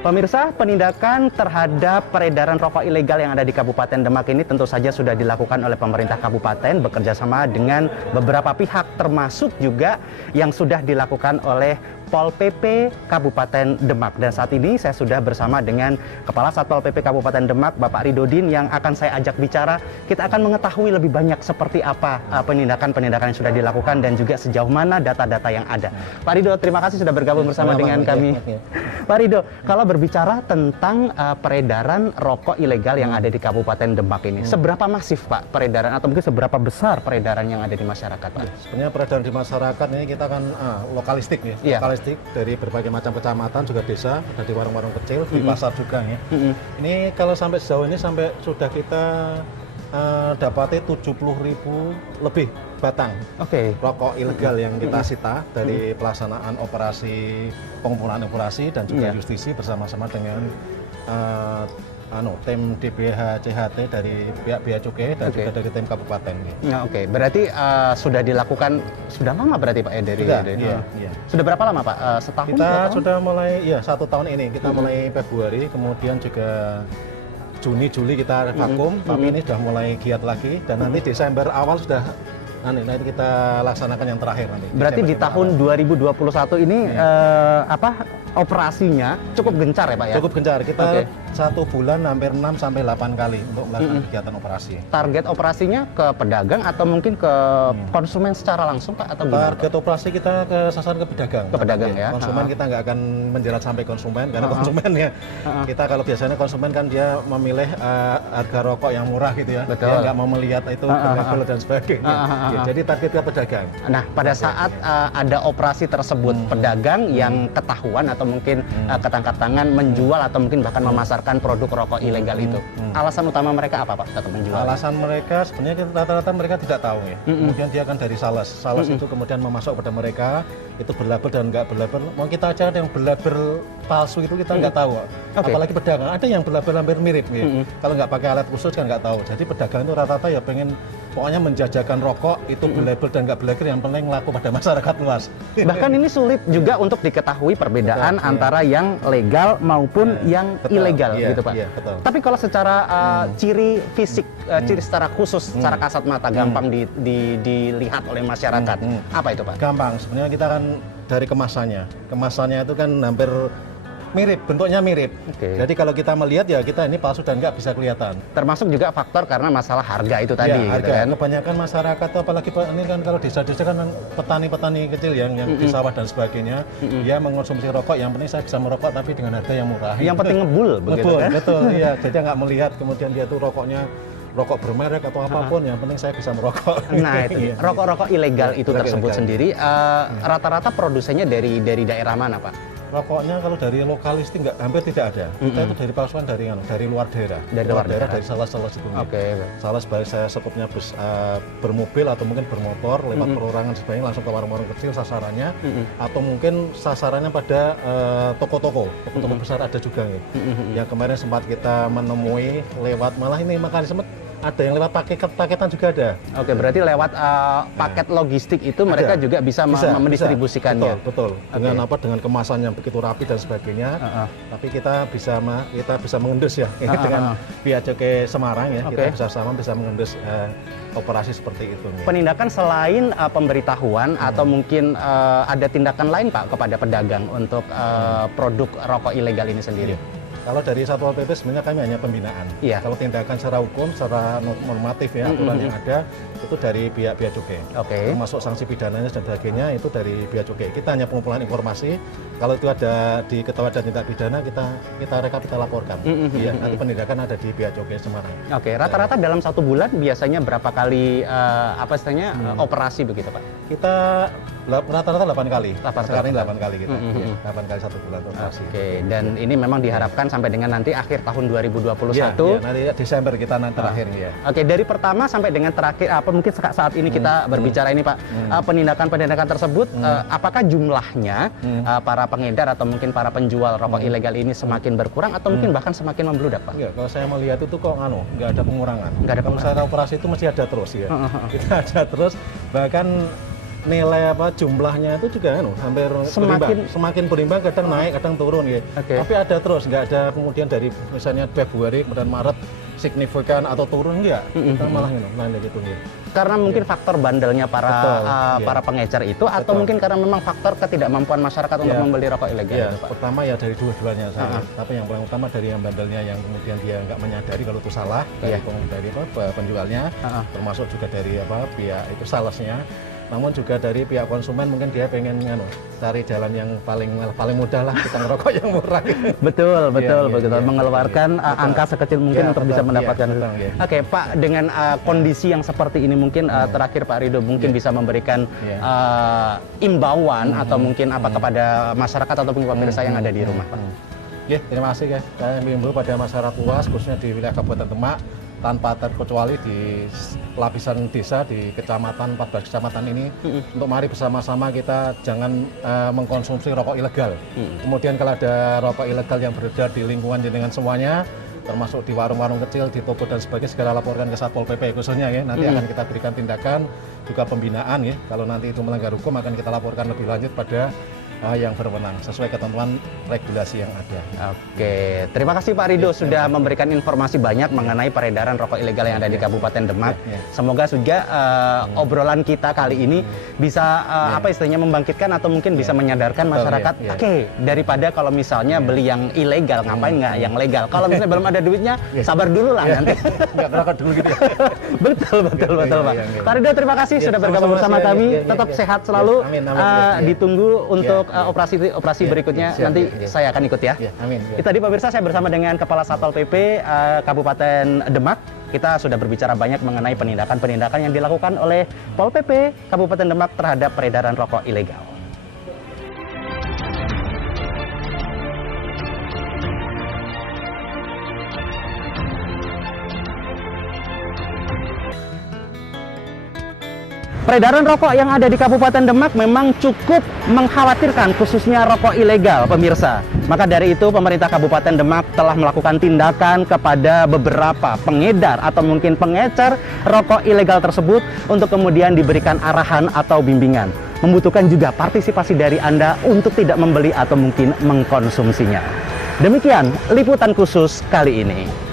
Pemirsa, penindakan terhadap peredaran rokok ilegal yang ada di Kabupaten Demak ini tentu saja sudah dilakukan oleh pemerintah kabupaten bekerjasama dengan beberapa pihak, termasuk juga yang sudah dilakukan oleh Pol PP Kabupaten Demak. Dan saat ini saya sudah bersama dengan Kepala Satpol PP Kabupaten Demak, Bapak Ridodin, yang akan saya ajak bicara. Kita akan mengetahui lebih banyak seperti apa penindakan-penindakan yang sudah dilakukan dan juga sejauh mana data-data yang ada. Pak Rido, terima kasih sudah bergabung bersama dengan kami. Pak Rido, kalau berbicara tentang peredaran rokok ilegal yang ada di Kabupaten Demak ini, seberapa masif Pak peredaran atau mungkin seberapa besar peredaran yang ada di masyarakat Pak? Sebenarnya peredaran di masyarakat ini kita kan lokalistik ya, lokalistik dari berbagai macam kecamatan juga desa, ada di warung-warung kecil, di pasar juga ya. Ini kalau sampai sejauh ini sampai sudah kita dapati 70.000 lebih batang rokok ilegal yang kita sita dari pelaksanaan operasi pengumpulan operasi dan juga justisi bersama-sama dengan tim DBH CHT dari pihak Bea Cukai dan juga dari tim kabupaten. Berarti sudah dilakukan sudah lama berarti Pak ya dari Sudah berapa lama Pak? Setahun? Kita sudah mulai 1 tahun ini. Kita mulai Februari, kemudian juga Juni Juli kita vakum, tapi ini sudah mulai giat lagi dan nanti Desember awal sudah nanti kita laksanakan yang terakhir nanti. Berarti di tahun 2021 ini operasinya cukup gencar ya Pak ya? Cukup gencar. Kita 1 bulan hampir 6 sampai 8 kali untuk melakukan kegiatan operasi. Target operasinya ke pedagang atau mungkin ke konsumen secara langsung Pak? Atau target operasi kita ke sasaran ke pedagang. Ke pedagang ya? Konsumen kita nggak akan menjerat sampai konsumen karena konsumen ya. Kita kalau biasanya konsumen kan dia memilih harga rokok yang murah gitu ya. Betul. Dia nggak mau melihat itu berlabel dan sebagainya. Jadi target ke pedagang. Nah, pada saat ada operasi tersebut, pedagang yang ketahuan atau mungkin ketangkap tangan menjual atau mungkin bahkan memasarkan produk rokok ilegal itu, alasan utama mereka apa Pak tetap menjual? Alasan mereka sebenarnya rata-rata mereka tidak tahu ya. Kemudian dia akan dari sales itu kemudian memasuk pada mereka itu berlabel dan nggak berlabel. Mau kita aja ada yang berlabel palsu itu kita nggak tahu. Apalagi pedagang ada yang berlabel hampir mirip ya. Kalau nggak pakai alat khusus kan nggak tahu. Jadi pedagang itu rata-rata ya pengen pokoknya menjajakan rokok itu berlabel dan nggak berlabel yang penting laku pada masyarakat luas. Bahkan ini sulit juga untuk diketahui perbedaan antara yang legal maupun yang ilegal gitu Pak. Tapi kalau secara ciri fisik, ciri secara khusus, secara kasat mata gampang dilihat oleh masyarakat, apa itu Pak? Gampang, sebenarnya kita kan dari kemasannya itu kan hampir mirip, bentuknya mirip. Jadi kalau kita melihat ya kita ini palsu dan nggak bisa kelihatan. Termasuk juga faktor karena masalah harga itu tadi. Harga. Gitu kan? Kebanyakan masyarakat, apalagi ini kan kalau desa-desa kan petani-petani kecil yang di sawah dan sebagainya, dia mengonsumsi rokok. Yang penting saya bisa merokok tapi dengan harga yang murah. Yang penting ngebul, begitu kan? Betul, iya. Jadi nggak melihat kemudian dia tuh rokoknya rokok bermerek atau apapun, yang penting saya bisa merokok. Nah itu rokok-rokok ilegal itu tersebut sendiri rata-rata produsennya dari daerah mana Pak? Rokoknya kalau dari lokalistik hampir tidak ada. Kita itu dari palsuan dari luar daerah. Dari luar daerah dari sales-sales itu. Sales baik saya sekupnya bermobil atau mungkin bermotor lewat perorangan sebagainya langsung ke warung-warung kecil sasarannya, atau mungkin sasarannya pada toko-toko besar ada juga nih. Yang kemarin sempat kita menemui lewat malah ini mekanisme ada yang lewat paketan juga ada. Berarti lewat paket logistik itu mereka juga bisa mendistribusikannya. Betul. Dengan dengan kemasan yang begitu rapi dan sebagainya. Tapi kita bisa mengendus ya dengan Bea Cukai Semarang ya. Kita bisa mengendus operasi seperti itu. Penindakan selain pemberitahuan atau mungkin ada tindakan lain Pak kepada pedagang untuk produk rokok ilegal ini sendiri? Kalau dari Satpol PP sebenarnya kami hanya pembinaan. Kalau tindakan secara hukum, secara normatif ya, aturan yang ada itu dari pihak Bea Cukai. Termasuk sanksi pidananya dan sebagainya itu dari Bea Cukai. Kita hanya pengumpulan informasi. Kalau itu ada diketahui ada tindak pidana, kita laporkan. Nanti penindakan ada di Bea Cukai Semarang. Rata-rata dalam 1 bulan biasanya berapa kali operasi begitu Pak? Kita rata-rata 8 kali. Sekarang ini 8 kali kita. 8 kali 1 bulan operasi. Dan ini memang diharapkan sampai dengan nanti akhir tahun 2021. Nanti Desember kita terakhir ya. Dari pertama sampai dengan terakhir mungkin saat ini kita berbicara ini Pak, penindakan tersebut apakah jumlahnya para pengedar atau mungkin para penjual rokok ilegal ini semakin berkurang atau mungkin bahkan semakin membludak Pak? Enggak, kalau saya melihat itu kok nggak ada pengurangan. Kalau saya operasi itu mesti ada terus ya. Kita ada terus, bahkan nilai jumlahnya itu juga hampir semakin berimbang, kadang naik kadang turun ya. Tapi ada terus, nggak ada kemudian dari misalnya Februari kemudian Maret signifikan atau turun enggak. Kita malah gitu ya. Karena mungkin faktor bandelnya para pengecer itu, atau mungkin karena memang faktor ketidakmampuan masyarakat untuk membeli rokok ilegal. Ya, pertama ya dari dua-duanya saya. Tapi yang paling utama dari yang bandelnya yang kemudian dia nggak menyadari kalau itu salah dari penjualnya, termasuk juga dari pihak itu salesnya. Namun juga dari pihak konsumen mungkin dia pengen cari jalan yang paling mudah lah, kita ngerokok yang murah. Betul, mengeluarkan angka sekecil mungkin untuk bisa mendapatkan. Oke, Pak, dengan kondisi yang seperti ini mungkin terakhir Pak Ridho mungkin bisa memberikan imbauan atau mungkin apa kepada masyarakat ataupun pemirsa yang ada di rumah, Pak. Terima kasih guys. Saya mengimbau pada masyarakat luas khususnya di wilayah Kabupaten Demak tanpa terkecuali di lapisan desa di kecamatan 14 kecamatan ini untuk mari bersama-sama kita jangan mengkonsumsi rokok ilegal. Kemudian kalau ada rokok ilegal yang beredar di lingkungan jenengan semuanya, termasuk di warung-warung kecil, di toko dan sebagainya, segera laporkan ke Satpol PP khususnya ya. Nanti akan kita berikan tindakan juga pembinaan ya. Kalau nanti itu melanggar hukum akan kita laporkan lebih lanjut pada yang berwenang sesuai ketentuan regulasi yang ada. Oke, terima kasih Pak Ridho sudah memberikan informasi banyak mengenai peredaran rokok ilegal yang ada di Kabupaten Demak. Semoga juga obrolan kita kali ini bisa istilahnya membangkitkan atau mungkin bisa menyadarkan masyarakat. Oke, daripada kalau misalnya beli yang ilegal, ngapain nggak yang legal? Kalau misalnya belum ada duitnya, sabar dulu lah nanti. Nggak ngerokok dulu gitu ya. Betul Pak. Pak Ridho terima kasih sudah bergabung bersama kami. Tetap sehat selalu. Ditunggu untuk operasi berikutnya nanti saya akan ikut ya. Amin. Itu tadi pemirsa, saya bersama dengan Kepala Satpol PP Kabupaten Demak. Kita sudah berbicara banyak mengenai penindakan-penindakan yang dilakukan oleh Pol PP Kabupaten Demak terhadap peredaran rokok ilegal. Peredaran rokok yang ada di Kabupaten Demak memang cukup mengkhawatirkan, khususnya rokok ilegal, pemirsa. Maka dari itu, pemerintah Kabupaten Demak telah melakukan tindakan kepada beberapa pengedar atau mungkin pengecer rokok ilegal tersebut untuk kemudian diberikan arahan atau bimbingan. Membutuhkan juga partisipasi dari Anda untuk tidak membeli atau mungkin mengkonsumsinya. Demikian liputan khusus kali ini.